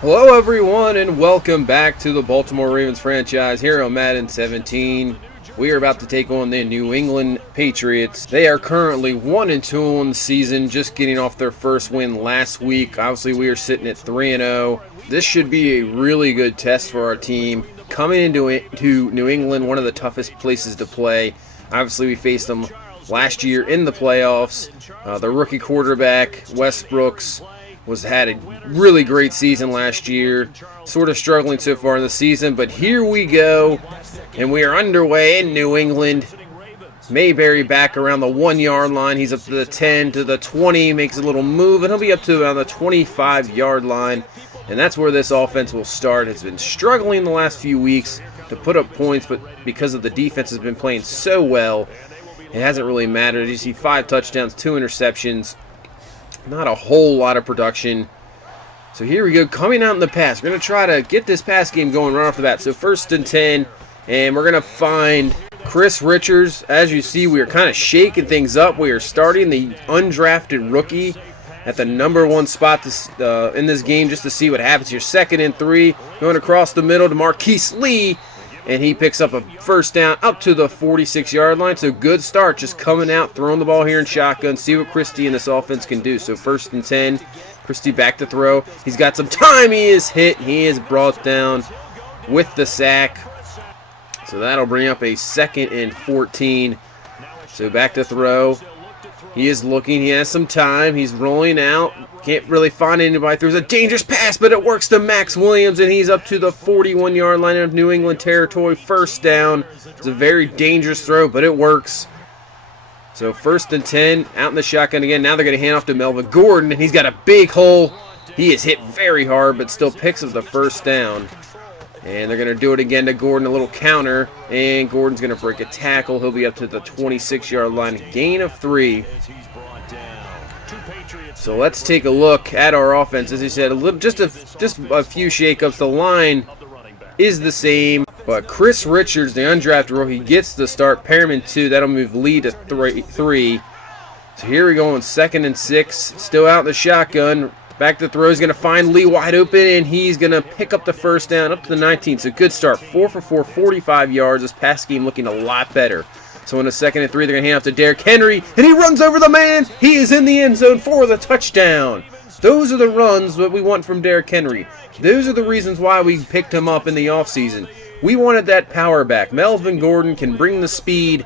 Hello everyone and welcome back to the Baltimore Ravens franchise here on Madden 17. We are about to take on the New England Patriots. They are currently 1-2 on the season, just getting off their first win last week. Obviously we are sitting at 3-0. This should be a really good test for our team. Coming into New England, one of the toughest places to play. Obviously we faced them last year in the playoffs. The rookie quarterback, Wes Brooks, had a really great season last year, sort of struggling so far in the season, but here we go, and we are underway in New England. Mayberry back around the 1-yard line. He's up to the 10, to the 20, makes a little move, and he'll be up to around the 25-yard line, and that's where this offense will start. It's been struggling the last few weeks to put up points, but because of the defense has been playing so well, it hasn't really mattered. You see 5 touchdowns, 2 interceptions. Not a whole lot of production. So here we go, coming out in the pass. We're going to try to get this pass game going right off the bat. So 1st and 10, and we're going to find Chris Richards. As you see, we are kind of shaking things up. We are starting the undrafted rookie at the number 1 spot in this game just to see what happens here. 2nd and 3, going across the middle to Marquise Lee. And he picks up a first down up to the 46-yard line. So good start, just coming out, throwing the ball here in shotgun. See what Christie and this offense can do. So 1st and 10, Christie back to throw. He's got some time. He is hit. He is brought down with the sack. So that'll bring up a 2nd and 14. So back to throw. He is looking. He has some time. He's rolling out. Can't really find anybody. Throws a dangerous pass, but it works to Max Williams, and he's up to the 41-yard line of New England territory. First down. It's a very dangerous throw, but it works. So 1st and 10, out in the shotgun again. Now they're going to hand off to Melvin Gordon, and he's got a big hole. He is hit very hard, but still picks up the first down. And they're going to do it again to Gordon, a little counter, and Gordon's going to break a tackle. He'll be up to the 26-yard line, gain of 3. So let's take a look at our offense. As I said, just a few shakeups. The line is the same, but Chris Richards, the undrafted rookie, gets the start. Perriman 2, that'll move Lee to 3. So here we go on 2nd and 6, still out in the shotgun. Back to throw, he's going to find Lee wide open, and he's going to pick up the first down up to the 19. So good start, 4 for 4, 45 yards. This pass game looking a lot better. So in the 2nd and 3, they're going to hand off to Derrick Henry, and he runs over the man. He is in the end zone for the touchdown. Those are the runs that we want from Derrick Henry. Those are the reasons why we picked him up in the offseason. We wanted that power back. Melvin Gordon can bring the speed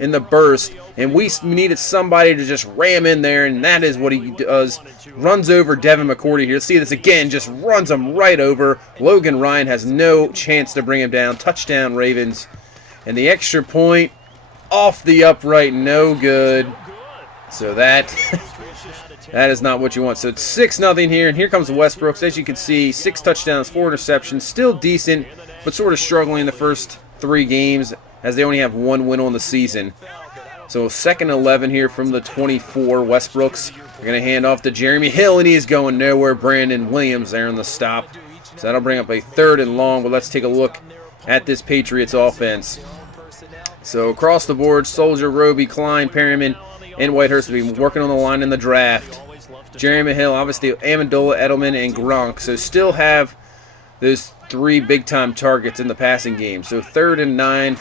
in the burst, and we needed somebody to just ram in there, and that is what he does. Runs over Devin McCourty here. See this again, just runs him right over. Logan Ryan has no chance to bring him down. Touchdown Ravens. And the extra point off the upright, no good. So that is not what you want. So it's 6-0 here, and here comes Wes Brooks. As you can see, 6 touchdowns, 4 interceptions. Still decent, but sort of struggling the first 3 games as they only have 1 win on the season. So 2nd and 11 here from the 24. Wes Brooks, they're going to hand off to Jeremy Hill, and he is going nowhere. Brandon Williams there on the stop. So that'll bring up a 3rd and long, but let's take a look at this Patriots offense. So across the board, Soldier, Roby, Klein, Perriman, and Whitehurst have been working on the line in the draft. Jeremy Hill, obviously Amendola, Edelman, and Gronk. So still have those 3 big-time targets in the passing game. So 3rd and 9.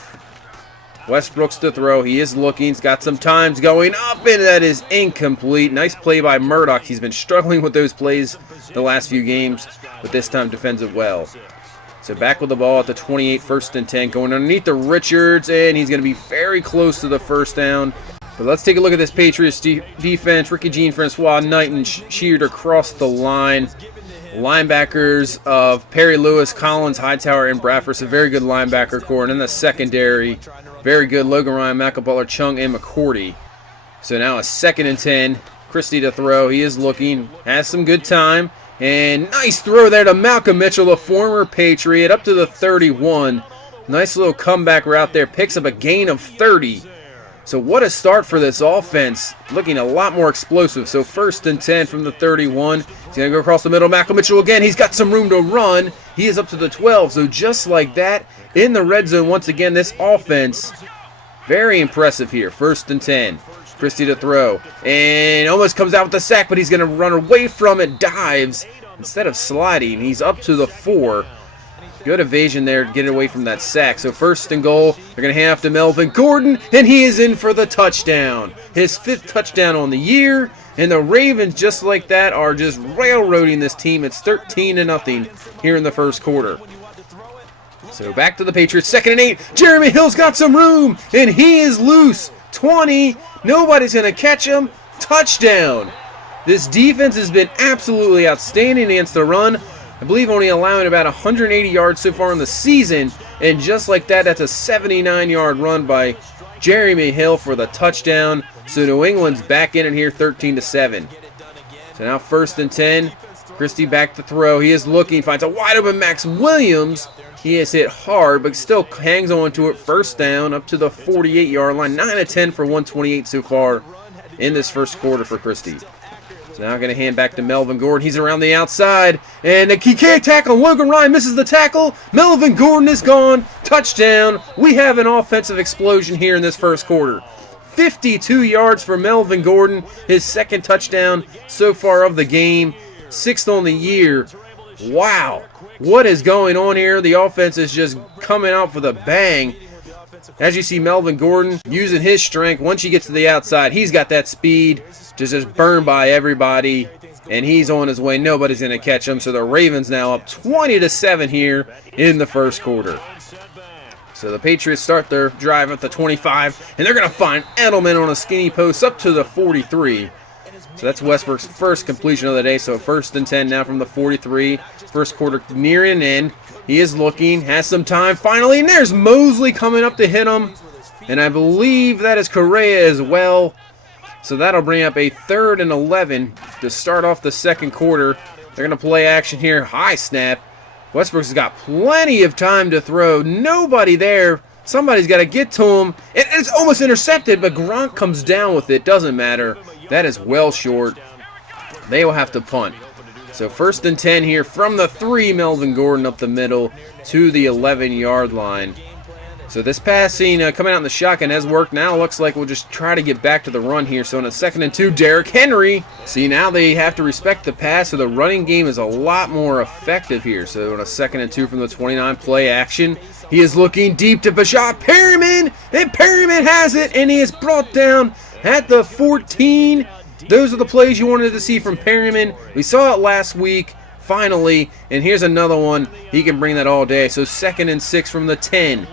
Wes Brooks to throw. He is looking. He's got some times going up, and that is incomplete. Nice play by Murdoch. He's been struggling with those plays the last few games, but this time defends it well. So back with the ball at the 28, 1st and 10, going underneath the Richards, and he's going to be very close to the first down. But let's take a look at this Patriots defense. Ricky Jean, Francois Knight, and Sheard across the line. Linebackers of Perry Lewis, Collins, Hightower, and Bradford. A very good linebacker core. And in the secondary, very good Logan Ryan, Michael Butler, Chung, and McCourty. So now a 2nd and 10. Christie to throw. He is looking. Has some good time. And nice throw there to Malcolm Mitchell, the former Patriot, up to the 31. Nice little comeback route there. Picks up a gain of 30. So what a start for this offense. Looking a lot more explosive. So 1st and 10 from the 31. He's going to go across the middle. Malcolm Mitchell again. He's got some room to run. He is up to the 12. So just like that, in the red zone once again, this offense, very impressive here. 1st and 10. Christie to throw. And almost comes out with the sack, but he's going to run away from it. Dives. instead of sliding, he's up to the 4. Good evasion there to get it away from that sack. So first and goal, they're going to hand off to Melvin Gordon, and he is in for the touchdown. His 5th touchdown on the year, and the Ravens, just like that, are just railroading this team. It's 13-0 here in the first quarter. So back to the Patriots, 2nd and 8. Jeremy Hill's got some room, and he is loose. 20, nobody's going to catch him. Touchdown. This defense has been absolutely outstanding against the run. I believe only allowing about 180 yards so far in the season, and just like that, that's a 79-yard run by Jeremy Hill for the touchdown. So New England's back in it here, 13-7. So now 1st and 10. Christie back to throw. He is looking, finds a wide open Max Williams. He has hit hard, but still hangs on to it. 1st down up to the 48-yard line. 9 of 10 for 128 so far in this first quarter for Christie. So now going to hand back to Melvin Gordon. He's around the outside, and he can't tackle. Logan Ryan misses the tackle. Melvin Gordon is gone. Touchdown. We have an offensive explosion here in this first quarter. 52 yards for Melvin Gordon, his 2nd touchdown so far of the game, 6th on the year. Wow, what is going on here? The offense is just coming out for the bang. As you see, Melvin Gordon using his strength. Once he gets to the outside, he's got that speed to just burn by everybody, and he's on his way. Nobody's going to catch him. So the Ravens now up 20-7 here in the first quarter. So the Patriots start their drive at the 25, and they're going to find Edelman on a skinny post up to the 43. So that's Westbrook's first completion of the day. So 1st and 10 now from the 43. First quarter nearing an end. He is looking, has some time finally, and there's Mosley coming up to hit him. And I believe that is Correa as well. So that'll bring up a 3rd and 11 to start off the second quarter. They're going to play action here. High snap. Westbrook's got plenty of time to throw. Nobody there. Somebody's got to get to him. It's almost intercepted, but Gronk comes down with it. Doesn't matter. That is well short. They will have to punt. So 1st and 10 here from the 3. Melvin Gordon up the middle to the 11-yard line. So this passing coming out in the shotgun has worked. Now it looks like we'll just try to get back to the run here. So in a 2nd and 2, Derrick Henry. See, now they have to respect the pass, so the running game is a lot more effective here. So in a 2nd and 2 from the 29, play action. He is looking deep to Bashad Perriman, and Perriman has it, and he is brought down at the 14. Those are the plays you wanted to see from Perriman. We saw it last week, finally, and here's another one. He can bring that all day. So 2nd and 6 from the 10.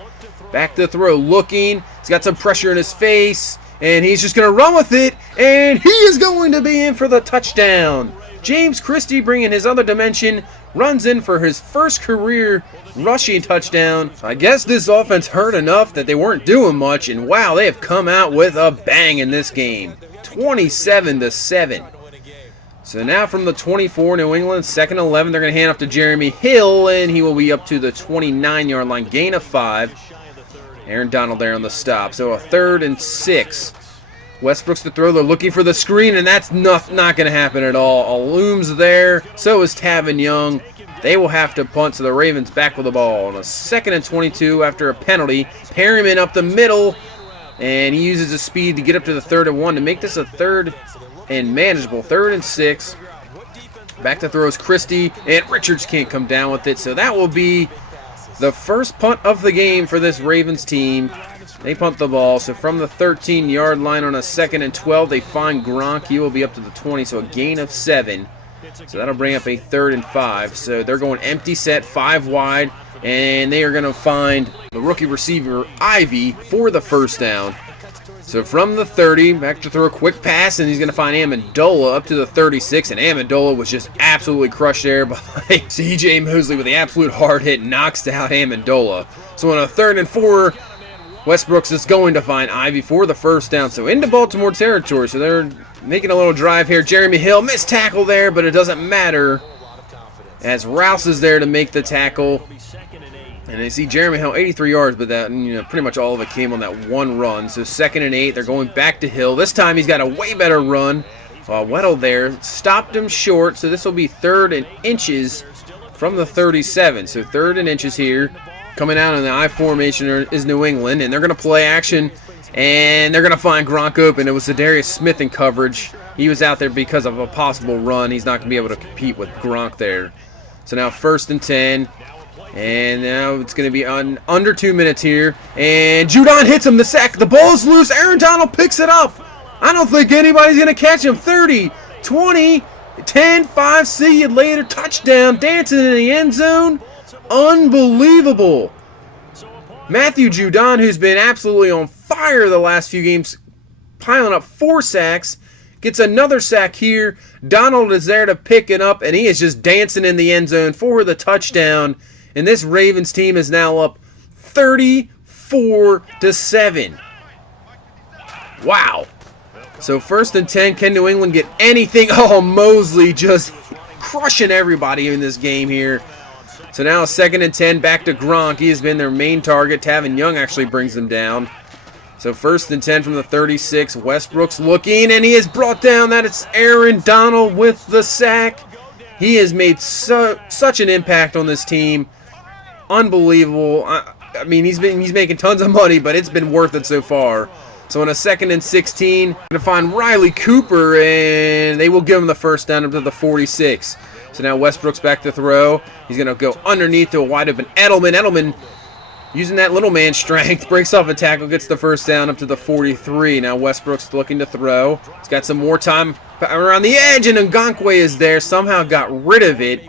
Back to throw, looking. He's got some pressure in his face, and he's just going to run with it, and he is going to be in for the touchdown. James Christie, bringing his other dimension, runs in for his first career rushing touchdown. I guess this offense hurt enough that they weren't doing much, and wow, they have come out with a bang in this game. 27-7. So now from the 24, New England, 2nd and 11, they're going to hand off to Jeremy Hill, and he will be up to the 29-yard line, gain of 5. Aaron Donald there on the stop. So a 3rd and 6. Westbrook's to throw. They're looking for the screen, and that's not going to happen at all. Alum's there. So is Tavin Young. They will have to punt, so the Ravens back with the ball. On a 2nd and 22 after a penalty. Perriman up the middle, and he uses his speed to get up to the 3rd and 1 to make this a 3rd and manageable. 3rd and 6. Back to throws Christie, and Richards can't come down with it. So that will be the first punt of the game for this Ravens team. They punt the ball. So from the 13-yard line on a 2nd and 12, they find Gronk. He will be up to the 20, so a gain of 7. So that'll bring up a 3rd and 5. So they're going empty set, 5 wide, and they are going to find the rookie receiver, Ivy, for the 1st down. So from the 30, back to throw a quick pass, and he's going to find Amendola up to the 36, and Amendola was just absolutely crushed there by C.J. Mosley with the absolute hard hit, knocks out Amendola. So on a 3rd and 4, Westbrook's is going to find Ivy for the 1st down. So into Baltimore territory, so they're making a little drive here. Jeremy Hill, missed tackle there, but it doesn't matter as Rouse is there to make the tackle. And I see Jeremy Hill, 83 yards, but that, pretty much all of it came on that one run. So 2nd and 8, they're going back to Hill. This time he's got a way better run. Weddle there stopped him short, so this will be 3rd and inches from the 37. So 3rd and inches here. Coming out in the I formation is New England, and they're going to play action. And they're going to find Gronk open. It was Zadarius Smith in coverage. He was out there because of a possible run. He's not going to be able to compete with Gronk there. So now 1st and 10. And now it's going to be on under 2 minutes here. And Judon hits him. The sack. The ball's loose. Aaron Donald picks it up. I don't think anybody's going to catch him. 30, 20, 10, 5. See you later. Touchdown. Dancing in the end zone. Unbelievable. Matthew Judon, who's been absolutely on fire the last few games, piling up 4 sacks, gets another sack here. Donald is there to pick it up, and he is just dancing in the end zone for the touchdown. And this Ravens team is now up 34-7. Wow. So 1st and 10, can New England get anything? Oh, Mosley just crushing everybody in this game here. So now 2nd and 10, back to Gronk. He has been their main target. Tavon Young actually brings them down. So 1st and 10 from the 36. Westbrook's looking, and he is brought down. That is Aaron Donald with the sack. He has made such an impact on this team. Unbelievable. I mean, he's making tons of money, but it's been worth it so far. So on a 2nd and 16, going to find Riley Cooper, and they will give him the first down up to the 46. So now Westbrook's back to throw. He's going to go underneath to a wide open Edelman. Edelman, using that little man strength, breaks off a tackle, gets the first down up to the 43. Now Westbrook's looking to throw. He's got some more time around the edge, and Ngakoue is there. Somehow got rid of it.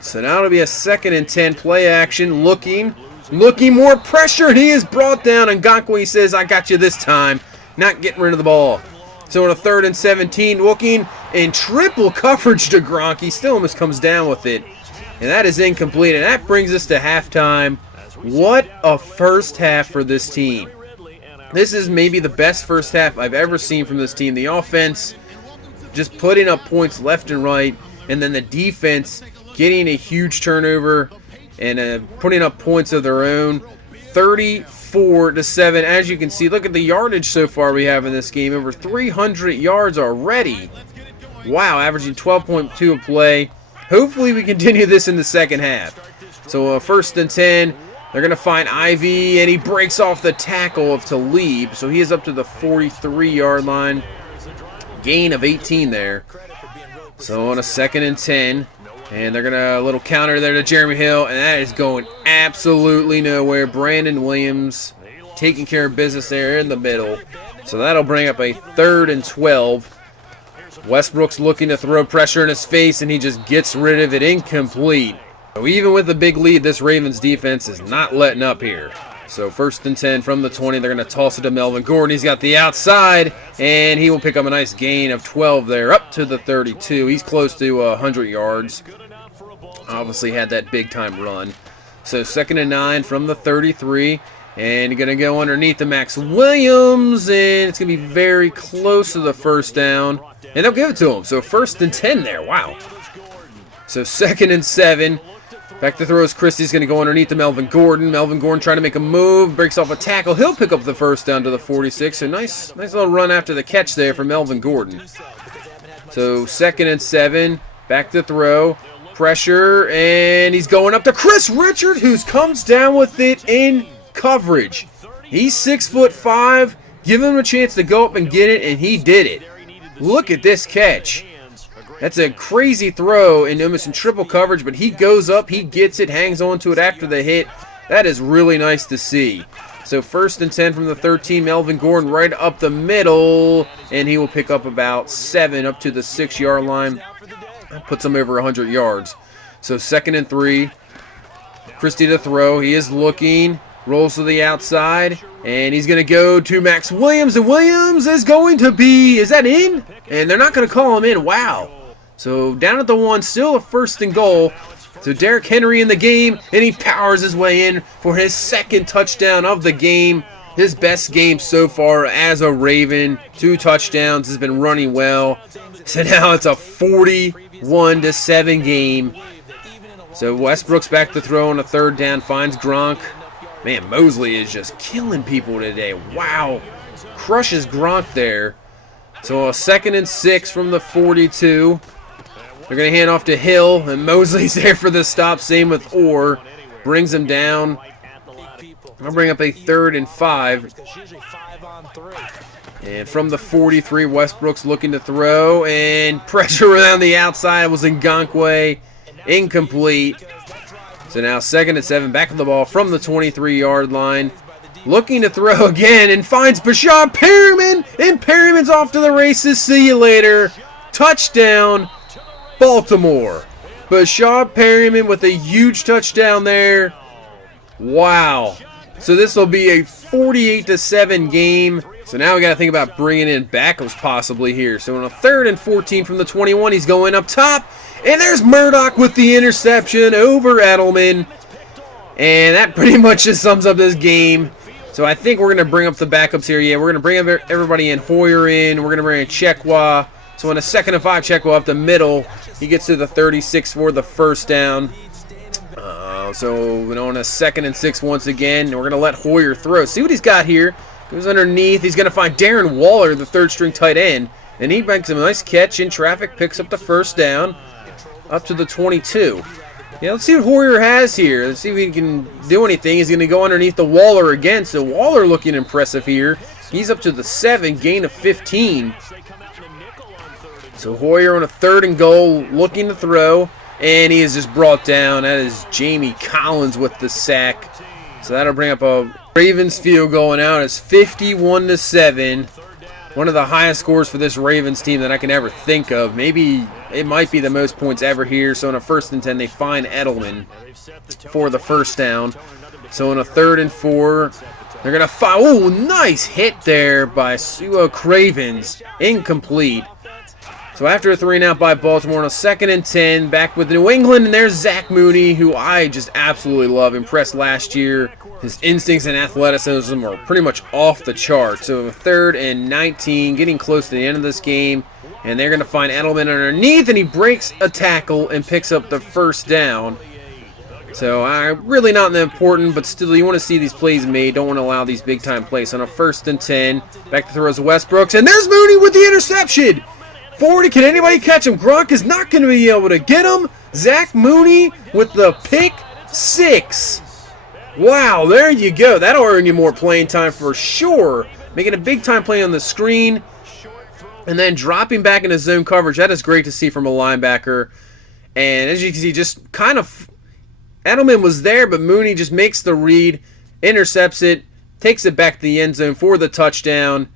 So now it'll be a 2nd and 10, play action, looking, more pressure, and he is brought down. Ngakoue says, I got you this time. Not getting rid of the ball. So on a 3rd and 17, looking in triple coverage to Gronk. He still almost comes down with it. And that is incomplete. And that brings us to halftime. What a first half for this team. This is maybe the best first half I've ever seen from this team. The offense just putting up points left and right. And then the defense getting a huge turnover and putting up points of their own. 34-7. As you can see, look at the yardage so far we have in this game. Over 300 yards already. Wow, averaging 12.2 a play. Hopefully we continue this in the second half. So 1st and 10. They're going to find Ivy, and he breaks off the tackle of Talib. So he is up to the 43-yard line. Gain of 18 there. So on a 2nd and 10. And they're going to a little counter there to Jeremy Hill, and that is going absolutely nowhere. Brandon Williams taking care of business there in the middle. So that'll bring up a 3rd and 12. Westbrook's looking to throw pressure in his face, and he just gets rid of it. Incomplete. So even with the big lead, this Ravens defense is not letting up here. So 1st and 10 from the 20. They're going to toss it to Melvin Gordon. He's got the outside, and he will pick up a nice gain of 12 there, up to the 32. He's close to 100 yards. Obviously had that big-time run. So 2nd and 9 from the 33. And you're going to go underneath to Max Williams, and it's going to be very close to the first down. And they'll give it to him. So 1st and 10 there. Wow. So 2nd and 7. Back to throws. Christie's going to go underneath to Melvin Gordon. Melvin Gordon trying to make a move. Breaks off a tackle. He'll pick up the first down to the 46. So nice little run after the catch there for Melvin Gordon. So 2nd and 7. Back to throw. Pressure. And he's going up to Chris Richard, who comes down with it in coverage. He's 6'5". Give him a chance to go up and get it, and he did it. Look at this catch. That's a crazy throw and almost in triple coverage, but he goes up, he gets it, hangs on to it after the hit. That is really nice to see. So 1st and 10 from the 13, Melvin Gordon right up the middle, and he will pick up about 7 up to the 6-yard line. That puts him over 100 yards. So 2nd and 3, Christie to throw. He is looking, rolls to the outside, and he's going to go to Max Williams, and Williams is going to be, is that in? And they're not going to call him in. Wow. So down at the 1, still a 1st and goal. So Derrick Henry in the game, and he powers his way in for his 2nd touchdown of the game. His best game so far as a Raven. 2 touchdowns, has been running well. So now it's a 41-7 game. So Westbrook's back to throw on a 3rd down, finds Gronk. Man, Mosley is just killing people today. Wow. Crushes Gronk there. So a 2nd and 6 from the 42. They're going to hand off to Hill, and Mosley's there for the stop. Same with Orr. Brings him down. I'll bring up a 3rd and 5. And from the 43, Westbrook's looking to throw, and pressure around the outside was Ngankwe, incomplete. So now 2nd and 7, back of the ball from the 23-yard line. Looking to throw again and finds Bashad Perriman, and Perriman's off to the races. See you later. Touchdown, Baltimore. Bashad Perriman with a huge touchdown there. Wow. So this will be a 48-7 game. So now we got to think about bringing in backups possibly here. So on a 3rd and 14 from the 21, he's going up top. And there's Murdoch with the interception over Edelman. And that pretty much just sums up this game. So I think we're going to bring up the backups here. Yeah, we're going to bring everybody in. Hoyer in. We're going to bring in Chekwa. So on a 2nd and 5, Chekwa up the middle. He gets to the 36 for the first down. So on a 2nd and 6 once again. We're going to let Hoyer throw. See what he's got here. Goes underneath. He's going to find Darren Waller, the 3rd-string tight end. And he makes a nice catch in traffic. Picks up the first down. Up to the 22. Yeah, let's see what Hoyer has here. Let's see if he can do anything. He's going to go underneath the Waller again. So Waller looking impressive here. He's up to the 7, gain of 15. So Hoyer on a 3rd and goal, looking to throw. And he is just brought down. That is Jamie Collins with the sack. So that'll bring up a Ravens field goal, and out. It's 51-7. One of the highest scores for this Ravens team that I can ever think of. Maybe it might be the most points ever here. So on a 1st and 10, they find Edelman for the first down. So on a 3rd and 4, they're going to find... Oh, nice hit there by Suo Cravens. Incomplete. So after a 3-and-out by Baltimore on a 2nd and 10, back with New England, and there's Zach Mooney, who I just absolutely love. Impressed last year. His instincts and athleticism are pretty much off the chart. So 3rd and 19, getting close to the end of this game, and they're going to find Edelman underneath, and he breaks a tackle and picks up the first down. So really not that important, but still you want to see these plays made. Don't want to allow these big-time plays. On a 1st and 10, back to throws Westbrooks, and there's Mooney with the interception. 40, can anybody catch him? Gronk is not going to be able to get him. Zach Mooney with the pick 6. Wow, there you go. That'll earn you more playing time for sure. Making a big-time play on the screen. And then dropping back into zone coverage. That is great to see from a linebacker. And as you can see, just kind of... Edelman was there, but Mooney just makes the read. Intercepts it. Takes it back to the end zone for the touchdown.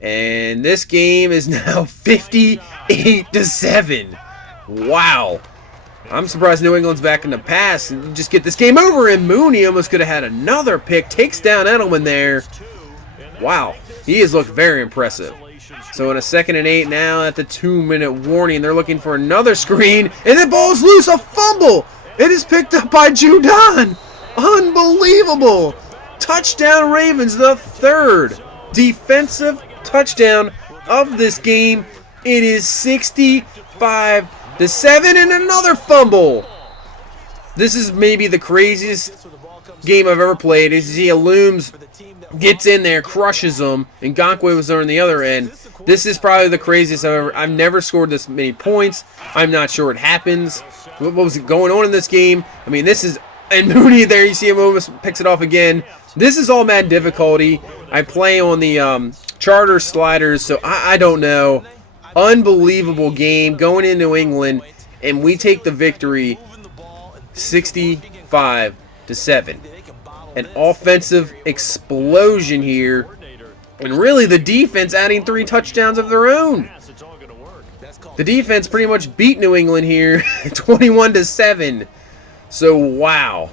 And this game is now 58-7. Wow. I'm surprised New England's back in the pass and just get this game over. And Mooney almost could have had another pick. Takes down Edelman there. Wow. He has looked very impressive. So in a 2nd and 8 now at the 2-minute warning. They're looking for another screen. And the ball's loose. A fumble. It is picked up by Judon. Unbelievable. Touchdown Ravens, the 3rd defensive touchdown of this game. It is 65-7, and another fumble. This is maybe the craziest game I've ever played. As you see, Looms gets in there, crushes them, and Ngankwe was there on the other end. This is probably the craziest I've never scored this many points. I'm not sure what happens. What was going on in this game? I mean, this is... And Mooney there, you see him almost picks it off again. This is all Madden difficulty. I play on the charter sliders, so I don't know. Unbelievable game going in New England, and we take the victory 65-7. An offensive explosion here, and really the defense adding 3 touchdowns of their own. The defense pretty much beat New England here 21-7. So, wow.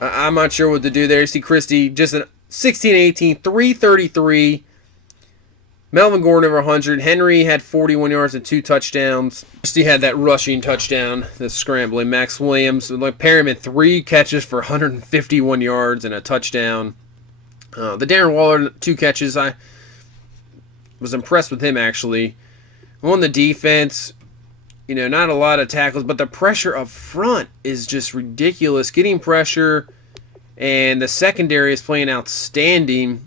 I'm not sure what to do there. See Christie, just a 16-18, 333. Melvin Gordon over 100. Henry had 41 yards and 2 touchdowns. Christie had that rushing touchdown, the scrambling. Max Williams, like Perriman, 3 catches for 151 yards and a touchdown. The Darren Waller, 2 catches. I was impressed with him, actually. On the defense... You know, not a lot of tackles, but the pressure up front is just ridiculous. Getting pressure, and the secondary is playing outstanding.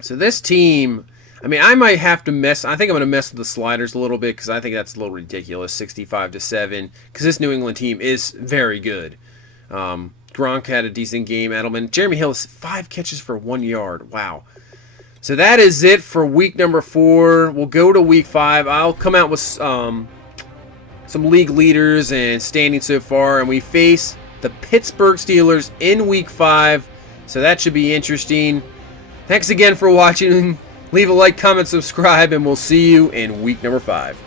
So this team, I mean, I might have to mess. I think I'm going to mess with the sliders a little bit because I think that's a little ridiculous, 65-7. Because this New England team is very good. Gronk had a decent game. Edelman. Jeremy Hill is 5 catches for 1 yard. Wow. So that is it for week number 4. We'll go to week 5. I'll come out with some league leaders and standings so far, and we face the Pittsburgh Steelers in week 5. So that should be interesting. Thanks again for watching. Leave a like, comment, subscribe, and we'll see you in week number 5.